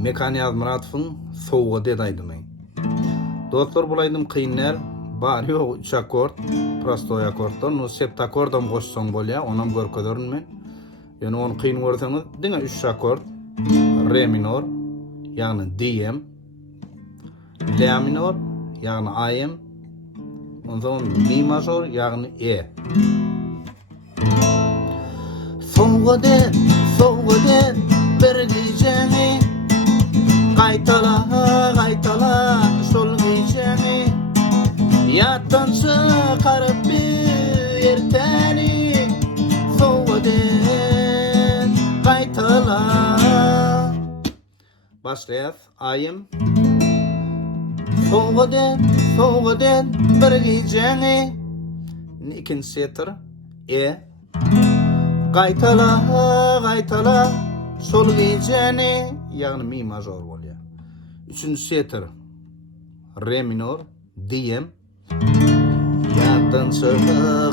Mekaniyaz Muratov'un Sowgat edaydymy. Dostlar, bulaydım kıyınlar. Bari o 3 akord, prostoy akorddan, o septakordam koşsaň bolýa, onam görkezörün men. Yani onu kıyın görseňiz, diňe 3 akord, re minor, ýagny DM, la minor, ýagny AM, ondan mi major, ýagny E. Sowgat, Sowgat, bir gijemi, qaytala, qaytala, şol gijemi, yattança qarıp bir erteni, Sowgat, qaytala. Başlayas, ayım. Sowgat, Sowgat, bir gijemi, ikinci setr, E. Qaytala, qaytala, şol gijeni, ýagny mi major bolýar. Üçüncü setr, re minor, DM, yattança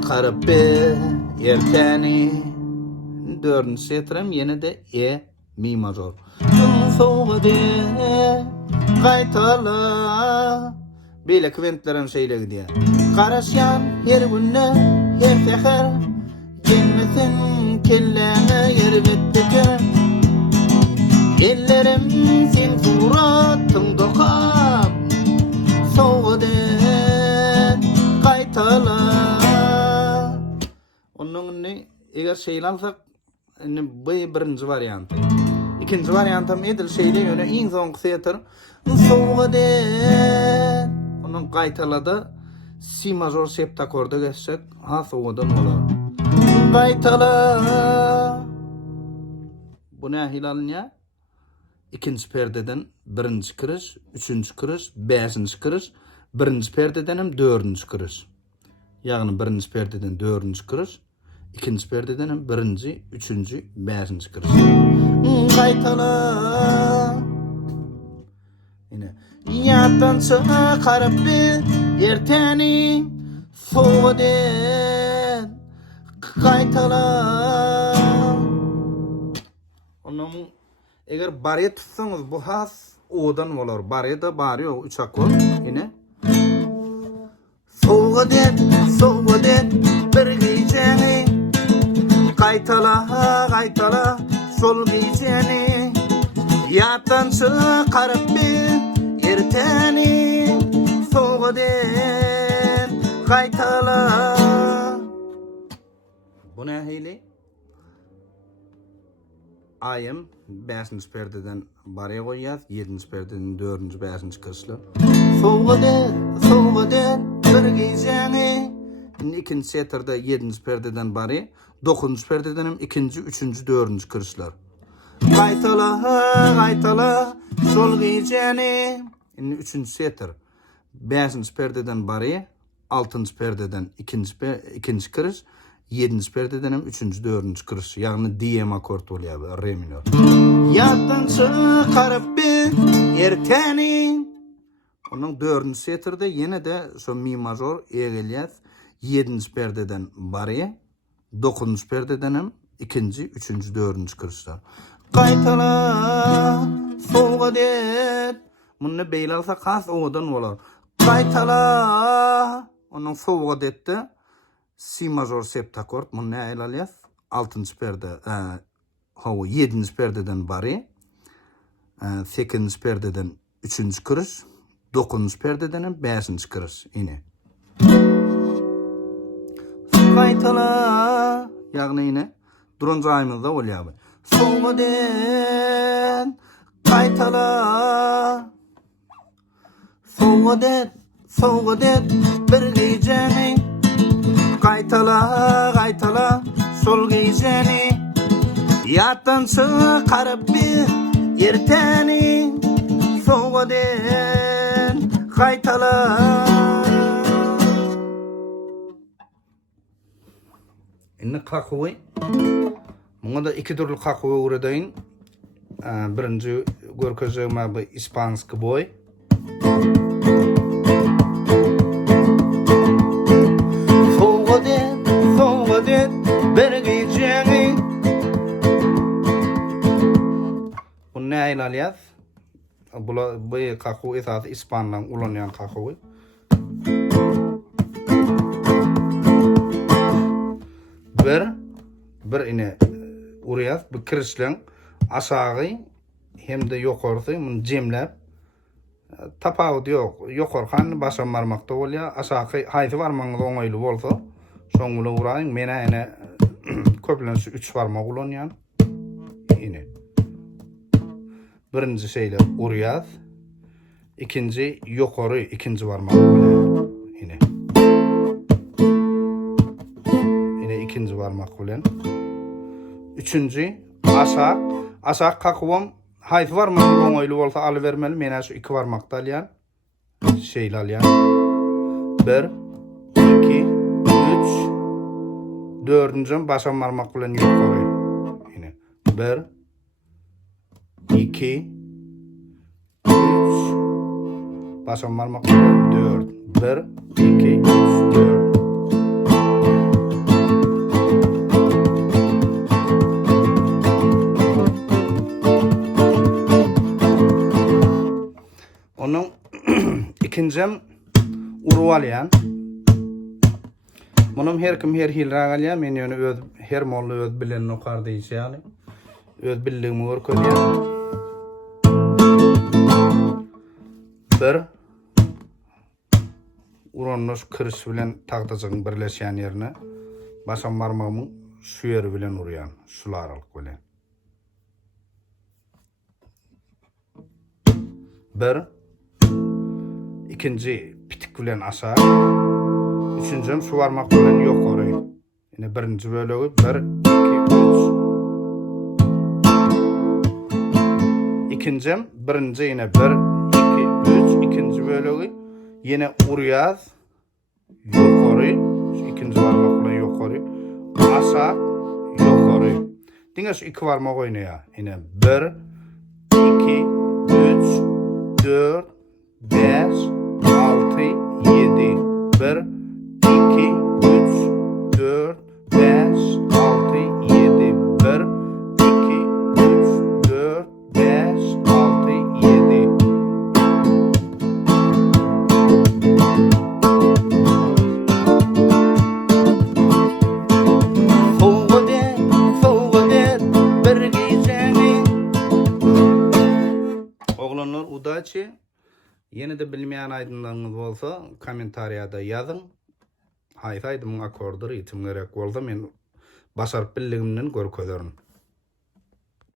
qarıp bir erteni. Dördüncü setrim yine de E, mi major. Sowgat, qaytala. Beýle kventlerim şeýle gidýär. Garaşýan her günne, her tehir, gelmesin kelleme yerbetdeki. Ellerim sen suratyň dokap, Sowgat, qaytala. Onun eger şeýle alsak, bu birinci varianty. İkinci variantym edil şeýle ýöne iň soňky setr, Sowgat. Onun qaytalada si major septakorda geçsek, ha Sowgat'dan bolar. Qaytala. Bu ne hilalnya? İkinci perdeden birinci kiriş, üçüncü kiriş, beşinci kiriş, birinci perdeden hem dördüncü kiriş. Yani birinci perdeden dördüncü kiriş, ikinci perdeden hem birinci, üçüncü, beşinci kiriş. Qaytala. Yine. Yattança qarıp bir erteni, Sowgat, qaytala. Onun eger barya tutsanız bu has odan bolar. Barya da bari o 3 akord yine. Sowgat, Sowgat, bir gijeni, qaytala, qaytala, şol gijeni, yattança qarıp bir erteni, Sowgat, qaytala. Bu ne hili? Ayım 5. perdeden baraya koyýas, 7. perdeden 4. 5. kırışlar. Sowgat, Sowgat, bir gijeni. 2. setrde 7. perdeden baraya, 9. perdeden hem 2. 3. 4. kırışlar. Qaytala, qaytala, şol gijeni. 3. setr 5. perdeden baraya, 6. perdeden 2. kırış, 7. perdeden hem 3. 4. kırış. Yani DM akord bolýar, re minor. Yattança qarıp bir erteni. Onun 4. setrde yine de so mi major E gelýär. 7. perdeden baraya, 9. perdeden hem 2. 3. 4. kırışlar. Qaytala, Sowgat. Muny beýle alsak has odan bolar. Qaytala. Onun Sowgat'de si major septakord, muny aýlalyas. 6. perde, 7. perdeden bari, 8. perdeden 3. kırış, 9. perdeden 5. kırış yine. Qaytala, ýagny yine durunca aýymyzda bolýar. Sowgat, qaytala. Sowgat, Sowgat, bir gijeni, qaytala, qaytala, şol gijeni, yattança qarıp bir erteni, Sowgat, qaytala. Indi kakuwy. Muňa da iki türlü kakuwy öwredýin. Birinci görkezegime bu ispanski boy. Sowgat, Sowgat, bir gijeni. Bu ne aýlalyas? bu kakuwy esasy ispanlan ulanýan kakuwy. Bir ine urýas, bu kirişleň aşagy hemde ýokarsy muny jemläp tapawut ýok. Ýokarkan başam barmakda bolýar, aşagy haýsy barmagyňyz oňaýly bolsa, şoňla uraýyn. Mene ene köplenşi 3 barmak ulanýan. Ine. Birinji şeýle urýas, ikinji ýokary ikinji barmak bilen. Ine. Ine ikinji barmak bilen. Üçüncü aşak kakıwam haýsy barmagyň oňaýly bolsa alybermeli. Mene şu 2 barmakda alýan. Şeýle alýan. 1 2 3 dördüncü başam barmak bilen ýokary. Ine. 1 2 3 başam barmak bilen 4 1 2 3 4. Onun ikincem urwalyan. Munum her kim her hil ragalya, men ýöne öz her molly öz bilen okar diýýär. Öz bildigimi görkezýär. Bir urannos kiriş bilen tagdasygyň birleşýän ýerine başam barmagymyň şu ýeri bilen urýan, şular aralyk bilen. Bir ikinci pitik bilen aşağı, üçüncüm şu barmak bilen ýokary. Ine birinji bölegi 1 2 3. İkincim birinji ine 1 2 3 ikinji bölegi ýene urýas ýokary, şu ikinji barmak bilen ýokary, aşağı ýokary. Diňe şu 2 barmak oýnaýar. Ine 1 2 3 4 5 6 7 1 2 3 4 5 6 7 1 2 3 4 5 6 7. Sowgat bir geceni. Oglanlar udaçy. Yine de bilmeyen aydınlarınız olsa komentariyada yazın. Haýsy aýdymyň akkordy ritm gerek bolsa men başaryp bildigimden görkezerdim.